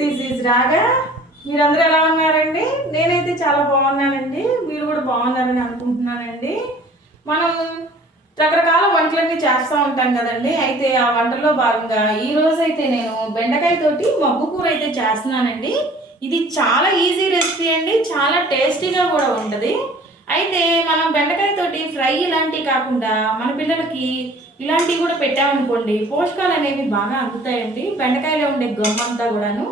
This is రాగా. మీరందరూ ఎలా ఉన్నారండి? నేనైతే చాలా బాగున్నానండి. మీరు కూడా బాగున్నారని అనుకుంటున్నానండి. మనం రకరకాల వంటలన్నీ చేస్తూ ఉంటాం కదండి. అయితే ఆ వంటల్లో భాగంగా ఈ రోజైతే నేను బెండకాయతోటి మగ్గు కూర అయితే చేస్తున్నానండి. ఇది చాలా ఈజీ రెసిపీ అండి, చాలా టేస్టీగా కూడా ఉంటుంది. అయితే మనం బెండకాయతోటి ఫ్రై ఇలాంటివి కాకుండా మన పిల్లలకి ఇలాంటివి కూడా పెట్టామనుకోండి, పోషకాలు అనేవి బాగా అందుతాయండి. బెండకాయలో ఉండే గమ్మంతా కూడాను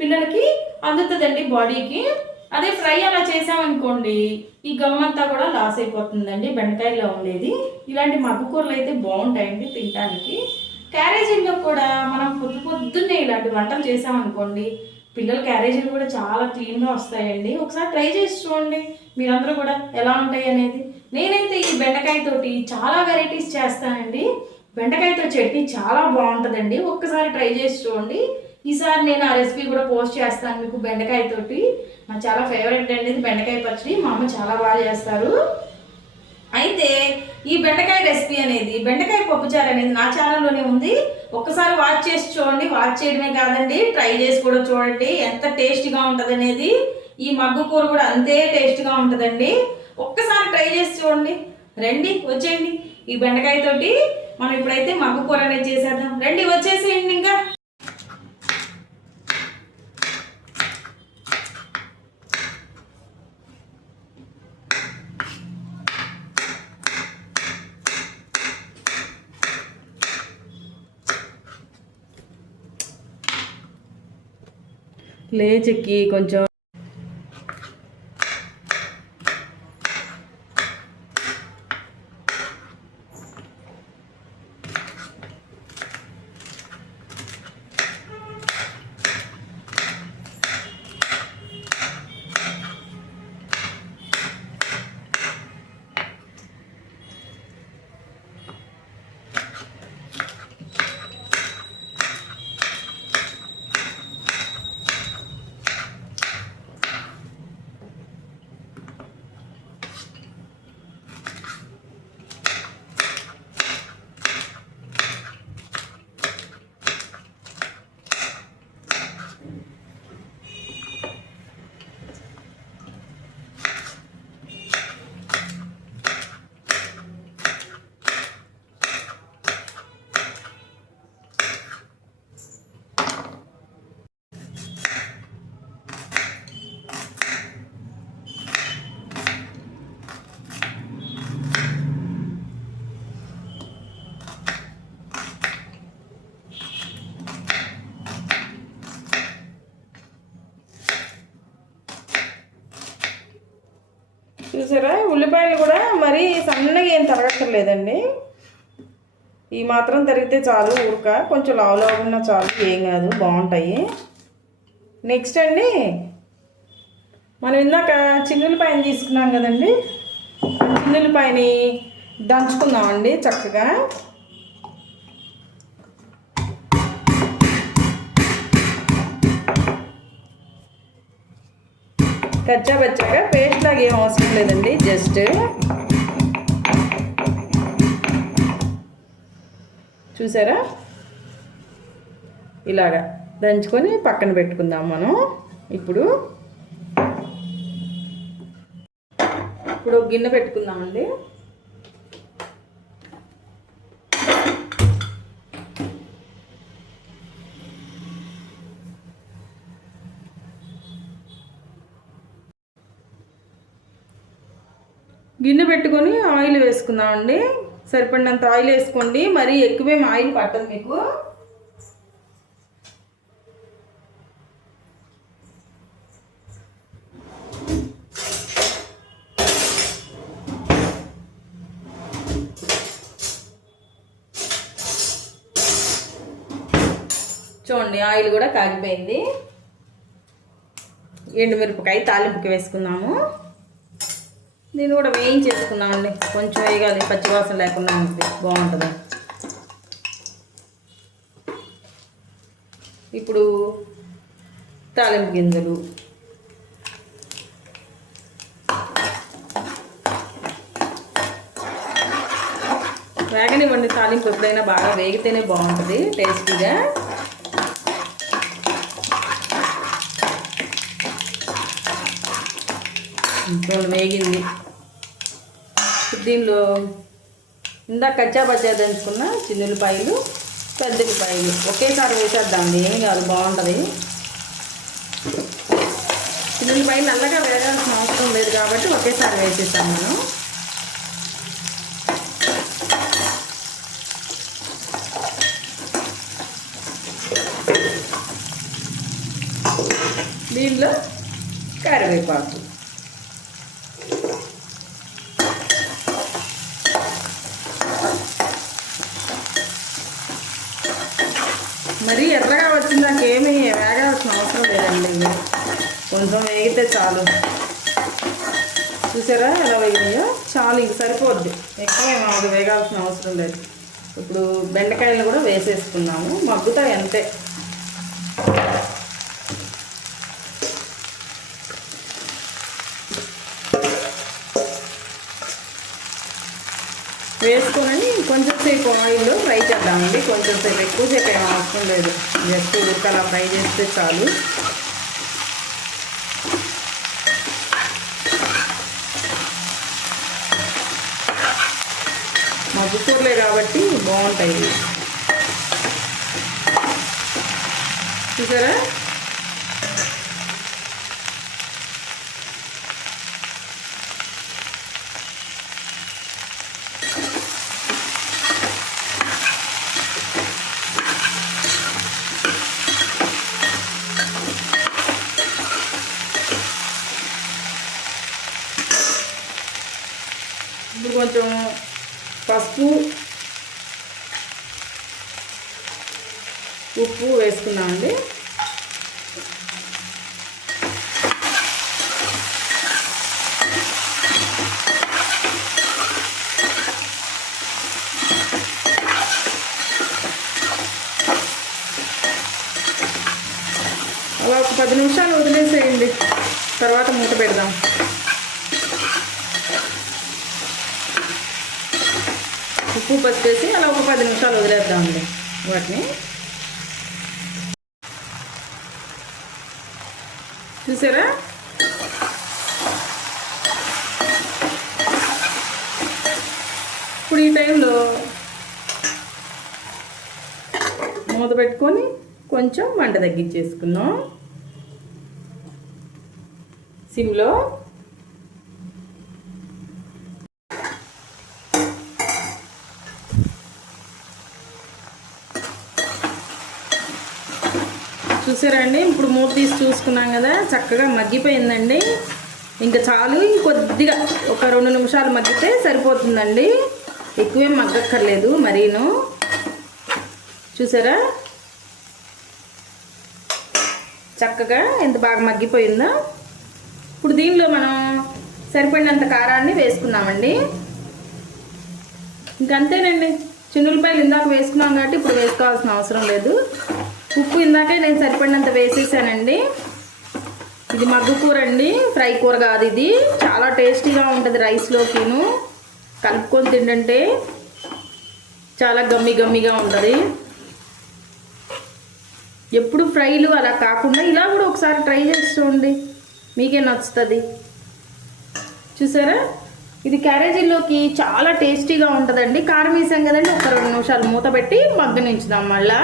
పిల్లలకి అందుతుందండి బాడీకి. అదే ఫ్రై అలా చేసామనుకోండి, ఈ గమ్మంతా కూడా లాస్ అయిపోతుందండి బెండకాయలో ఉండేది. ఇలాంటి మగ్గు కూరలు అయితే బాగుంటాయండి తినడానికి. క్యారేజీల్లో కూడా మనం పొద్దున్నే ఇలాంటి వంటలు చేసామనుకోండి, పిల్లల క్యారేజీలు కూడా చాలా క్లీన్గా వస్తాయండి. ఒకసారి ట్రై చేసి చూడండి మీరందరూ కూడా ఎలా ఉంటాయి అనేది. నేనైతే ఈ బెండకాయతోటి చాలా వెరైటీస్ చేస్తానండి. బెండకాయతో చట్నీ చాలా బాగుంటుందండి, ఒక్కసారి ట్రై చేసి చూడండి. ఈసారి నేను ఆ రెసిపీ కూడా పోస్ట్ చేస్తాను మీకు. బెండకాయతోటి నాకు చాలా ఫేవరెట్ అండి బెండకాయ పచ్చడి, మా అమ్మ చాలా బాగా చేస్తారు. అయితే ఈ బెండకాయ రెసిపీ అనేది, బెండకాయ పప్పుచారు అనేది నా ఛానల్లోనే ఉంది. ఒక్కసారి వాచ్ చేసి చూడండి. వాచ్ చేయడమే కాదండి, ట్రై చేసి కూడా చూడండి ఎంత టేస్టీగా ఉంటుంది అనేది. ఈ మగ్గు కూర కూడా అంతే టేస్ట్గా ఉంటుందండి. ఒక్కసారి ట్రై చేసి చూడండి. రండి వచ్చేయండి, ఈ బెండకాయతోటి మనం ఇప్పుడైతే మగ్గు కూర అనేది చేసేద్దాం. రండి వచ్చేసేయండి. ఇంకా లేచెక్కి కొంచెం చూసారా, ఉల్లిపాయలు కూడా మరీ సన్నగా ఏం తరగక్కర్లేదండి. ఈ మాత్రం తరిగితే చాలు. ఉడక కొంచెం లావులో ఉన్న చాలు, ఏం కాదు, బాగుంటాయి. నెక్స్ట్ అండి, మనం ఇందాక చిన్నులపాయని తీసుకున్నాం కదండి, చిన్నులపాయని దంచుకుందామండి చక్కగా. కచ్చా బచ్చాగా పేస్ట్ లాగా ఏం అవసరం లేదండి, జస్ట్ చూసారా ఇలాగా దంచుకొని పక్కన పెట్టుకుందాం మనం. ఇప్పుడు గిన్నె పెట్టుకుందామండి. గిన్నె పెట్టుకొని ఆయిల్ వేసుకుందామండి. సరిపడినంత ఆయిల్ వేసుకోండి, మరీ ఎక్కువేం ఆయిల్ పట్టదు మీకు. చూడండి ఆయిల్ కూడా కాగిపోయింది. ఎండుమిరపకాయ తాలింపుకి వేసుకుందాము. దీన్ని కూడా వేయించేసుకుందామండి, కొంచెం వేయగాలి, పచ్చివాసన లేకుండా ఉంటుంది, బాగుంటుంది. ఇప్పుడు తాలింపు గింజలు, వేగనివ్వండి. తాలింపు ఎప్పుడైనా బాగా వేగితేనే బాగుంటుంది టేస్టీగా. కొంచెం వేగింది. దీనిలో ఇందాక కచ్చా పచ్చా దంచుకున్న చిన్నులపాయలు, పెద్దపాయలు ఒకేసారి వేసేద్దామండి, ఏమి కాదు, బాగుంటుంది. చిన్నులపాయలు నల్లగా వేయాల్సిన అవసరం లేదు కాబట్టి ఒకేసారి వేసేసాను మనం. దీనిలో కరివేపాకు, మరి ఎర్రగా వచ్చిందాక ఏమీ వేగాల్సిన అవసరం లేదండి, కొంచెం వేగితే చాలు. చూసారా ఎలా వేగినాయో, చాలు, ఇది సరిపోద్ది, ఎక్కువ మాకు వేగాల్సిన అవసరం లేదు. ఇప్పుడు బెండకాయలు కూడా వేసేసుకున్నాము, మగ్గుతాయి అంతే. వేసుకొని కొంచెం సేపు ఆయిల్లో ఫ్రై చేద్దామండి. కొంచెం సేపు, ఎక్కువసేపు ఏం అవసరం లేదు, జస్ట్ ఉడకలా ఫ్రై చేస్తే చాలు. మగ్గు కూరలే కాబట్టి బాగుంటాయి. చూసారా, ఇప్పుడు కొంచెం పసుపు, ఉప్పు వేసుకున్నామండి. అలా ఒక 10 నిమిషాలు వదిలేసేయండి, తర్వాత మూత పెడదాం. ఉప్పు పసుపు వేసి అలా ఒక 10 నిమిషాలు వదిలేద్దామండి వాటిని. చూసారా, ఇప్పుడు ఈ టైంలో మూత పెట్టుకొని కొంచెం మంట తగ్గించేసుకుందాం సిమ్లో. చూసారండి, ఇప్పుడు మూత తీసి చూసుకున్నాం కదా, చక్కగా మగ్గిపోయిందండి. ఇంకా చాలు, ఇంకొద్దిగా ఒక 2 నిమిషాలు మగ్గితే సరిపోతుందండి, ఎక్కువేం మగ్గక్కర్లేదు మరీను. చూసారా చక్కగా ఎంత బాగా మగ్గిపోయిందో. ఇప్పుడు దీనిలో మనం సరిపడినంత కారాన్ని వేసుకున్నామండి. ఇంకంతేనండి, చిన్నులపాయలు ఇందాక వేసుకున్నాం కాబట్టి ఇప్పుడు వేసుకోవాల్సిన అవసరం లేదు. ఉప్పు ఇందాకే నేను సరిపడినంత వేసేసానండి. ఇది మగ్గు కూర అండి, ఫ్రై కూర కాదు. ఇది చాలా టేస్టీగా ఉంటుంది, రైస్లోకిను కలుపుకొని తింటుంటే చాలా గమ్మిగా ఉంటుంది. ఎప్పుడు ఫ్రైలు అలా కాకుండా ఇలా కూడా ఒకసారి ట్రై చేసి చూడండి, మీకే నచ్చుతుంది. చూసారా, ఇది క్యారేజీలోకి చాలా టేస్టీగా ఉంటుందండి. కారం వేసాం కదండి, ఒక 2 నిమిషాలు మూత పెట్టి మగ్గనించుదాం మళ్ళా.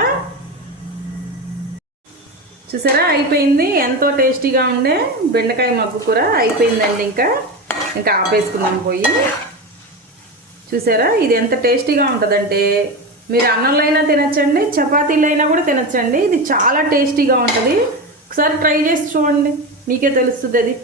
చూసారా అయిపోయింది, ఎంతో టేస్టీగా ఉండే బెండకాయ మగ్గు కూర అయిపోయిందండి. ఇంకా ఆపేసుకుందాం పోయి. చూసారా ఇది ఎంత టేస్టీగా ఉంటుందంటే మీరు అన్నంలో అయినా తినచ్చండి, చపాతీలో అయినా కూడా తినచ్చండి. ఇది చాలా టేస్టీగా ఉంటుంది, ఒకసారి ట్రై చేసి చూడండి, మీకే తెలుస్తుంది అది.